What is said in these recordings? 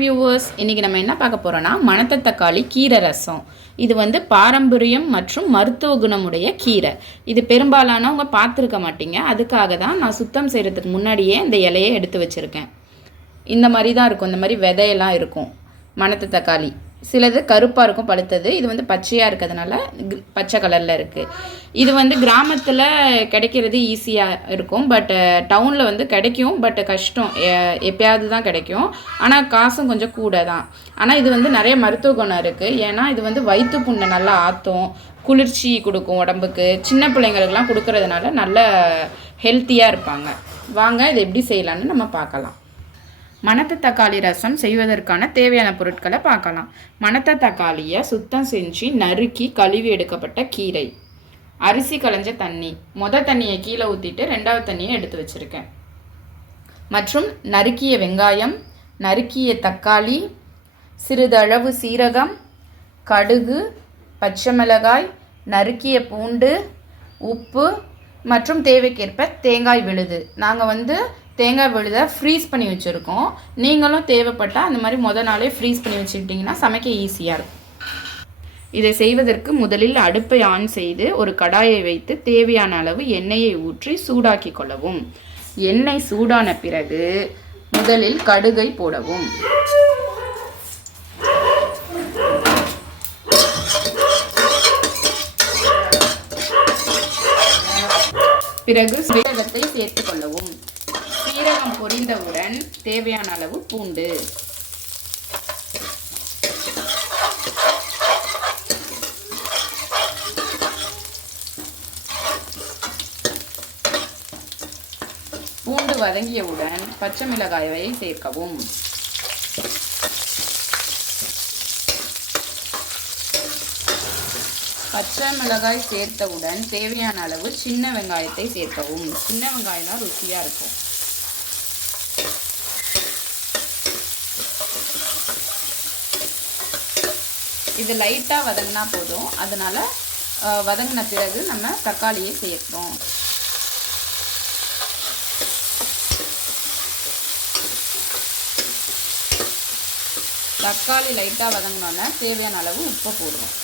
Viewers, இன்றைக்கி நம்ம என்ன பார்க்க போகிறோன்னா மணத்த தக்காளி கீரை ரசம். இது வந்து பாரம்பரியம் மற்றும் மருத்துவ குணமுடைய கீரை. இது பெரும்பாலானவங்க பார்த்துருக்க மாட்டீங்க. அதுக்காக தான் நான் சுத்தம் செய்கிறதுக்கு முன்னாடியே இந்த இலையை எடுத்து வச்சுருக்கேன். இந்த மாதிரி தான் இருக்கும், இந்த மாதிரி விதையெல்லாம் இருக்கும் மணத்த தக்காளி. சிலது கருப்பாக இருக்கும் பழுத்தது, இது வந்து பச்சையாக இருக்கிறதுனால பச்சை கலரில் இருக்குது. இது வந்து கிராமத்தில் கிடைக்கிறது ஈஸியாக இருக்கும், பட் டவுனில் வந்து கிடைக்கும், பட் கஷ்டம், எப்பயாவது தான் கிடைக்கும். ஆனால் காசும் கொஞ்சம் கூட தான். ஆனால் இது வந்து நிறைய மருத்துவ குணம் இருக்குது. ஏன்னா இது வந்து வயிற்று புண்ணை நல்லா ஆற்றும், குளிர்ச்சி கொடுக்கும் உடம்புக்கு. சின்ன பிள்ளைங்களுக்கெல்லாம் கொடுக்கறதுனால நல்ல ஹெல்த்தியாக இருப்பாங்க. வாங்க இது எப்படி செய்யலான்னு நம்ம பார்க்கலாம். மணத்த தக்காளி ரசம் செய்வதற்கான தேவையான பொருட்களை பார்க்கலாம். மணத்த தக்காளியை சுத்தம் செஞ்சு நறுக்கி கழுவி எடுக்கப்பட்ட கீரை, அரிசி களைஞ்ச தண்ணி, தண்ணியை கீழே ஊற்றிட்டு ரெண்டாவது தண்ணியை எடுத்து வச்சுருக்கேன், மற்றும் நறுக்கிய வெங்காயம், நறுக்கிய தக்காளி, சிறிதளவு சீரகம், கடுகு, பச்சை மிளகாய், நறுக்கிய பூண்டு, உப்பு மற்றும் தேவைக்கேற்ப தேங்காய் விழுது. நாங்கள் வந்து தேங்காய் விழுதை ஃப்ரீஸ் பண்ணி வச்சுருக்கோம். நீங்களும் தேவைப்பட்டால் அந்த மாதிரி நாளே ஃப்ரீஸ் பண்ணி வச்சுக்கிட்டிங்கன்னா சமைக்க ஈஸியாக இருக்கும். இதை செய்வதற்கு முதலில் அடுப்பை ஆன் செய்து ஒரு கடாயை வைத்து தேவையான அளவு எண்ணெயை ஊற்றி சூடாக்கி கொள்ளவும். எண்ணெய் சூடான பிறகு முதலில் கடுகை போடவும். பிறகு சீரகத்தை சேர்த்து கொள்ளவும். சீரகம் பொரிந்தவுடன் தேவையான அளவு பூண்டு, பூண்டு வதங்கியவுடன் பச்சை மிளகாயை சேர்க்கவும். பச்சை மிளகாய் சேர்த்தவுடன் தேவையான அளவு சின்ன வெங்காயத்தை சேர்க்கவும். சின்ன வெங்காயம் தான் ருசியாக இருக்கும். இது லைட்டாக வதங்கினா போதும். அதனால் வதங்கின பிறகு நம்ம தக்காளியை சேர்க்கிறோம். தக்காளி லைட்டாக வதங்கினோன்னா தேவையான அளவு உப்பு போடுறோம்.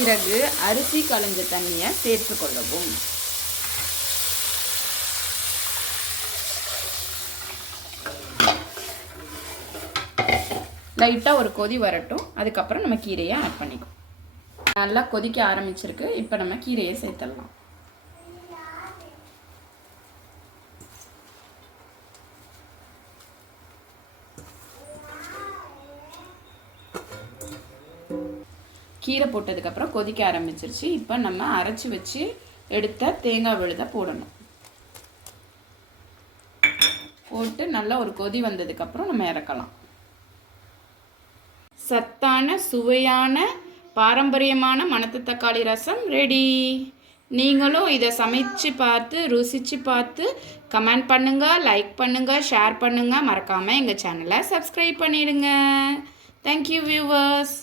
பிறகு அரிசி களைஞ்ச தண்ணியை சேர்த்து கொள்ளவும். லைட்டாக ஒரு கொதி வரட்டும். அதுக்கப்புறம் நம்ம கீரையை ஆட் பண்ணிக்குவோம். நல்லா கொதிக்க ஆரம்பிச்சிருக்கு. இப்போ நம்ம கீரையை சேர்த்துடலாம். கீரை போட்டதுக்கப்புறம் கொதிக்க ஆரம்பிச்சிருச்சு. இப்போ நம்ம அரைச்சி வச்சு எடுத்த தேங்காய் விழுதை போடணும். போட்டு நல்லா ஒரு கொதி வந்ததுக்கப்புறம் நம்ம இறக்கலாம். சத்தான சுவையான பாரம்பரியமான மணத்த தக்காளி ரசம் ரெடி. நீங்களும் இதை சமைச்சு பார்த்து ருசித்து பார்த்து கமெண்ட் பண்ணுங்கள், லைக் பண்ணுங்கள், ஷேர் பண்ணுங்கள். மறக்காமல் எங்கள் சேனலை சப்ஸ்கிரைப் பண்ணிடுங்க. Thank you viewers.